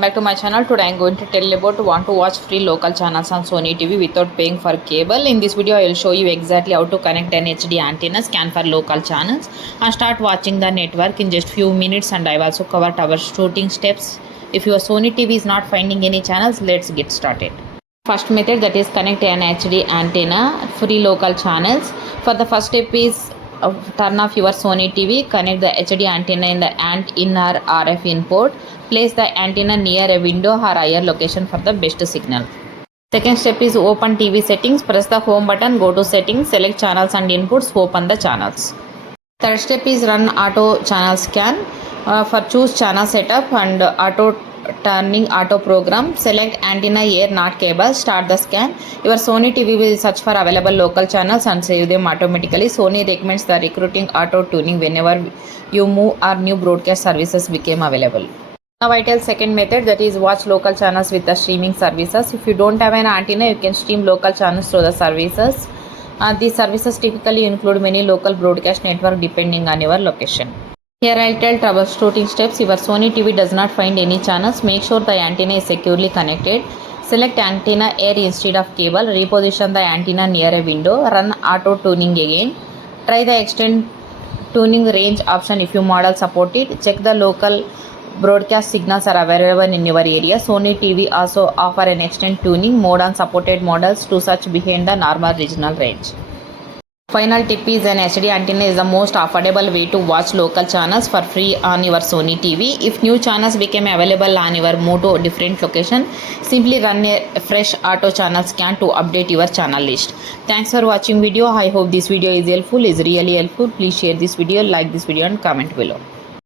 Back to my channel. Today I'm going to tell about want to watch free local channels on Sony TV without paying for cable. In this video I will show you exactly how to connect an HD antenna, scan for local channels and start watching the network in just few minutes, and I've also covered our shooting steps. If your Sony TV is not finding any channels, let's get started. First method, that is connect an HD antenna, free local channels. For the first step is turn off your Sony TV, connect the HD antenna in the in-ear RF input. Place the antenna near a window or higher location for the best signal. Second step is open TV settings. Press the home button, go to settings, select channels and inputs, open the channels. Third step is run auto channel scan. For choose channel setup and auto turning auto program, select antenna air not cable, start the scan. Your Sony TV will search for available local channels and save them automatically. Sony recommends the recruiting auto tuning whenever you move or new broadcast services became available. Now I tell second method, that is watch local channels with the streaming services. If you don't have an antenna, you can stream local channels through the services. These services typically include many local broadcast network depending on your location. Here I'll tell troubleshooting steps. If your Sony TV does not find any channels, make sure the antenna is securely connected. Select antenna air instead of cable. Reposition the antenna near a window. Run auto tuning again. Try the extend tuning range option if your model support it. Check the local broadcast signals are available in your area. Sony TV also offer an extend tuning mode on supported models to search behind the normal regional range. Final tip is an HD antenna is the most affordable way to watch local channels for free on your Sony TV. If new channels became available on your move to different location, simply run a fresh auto channel scan to update your channel list. Thanks for watching video. I hope this video is really helpful. Please share this video, like this video and comment below.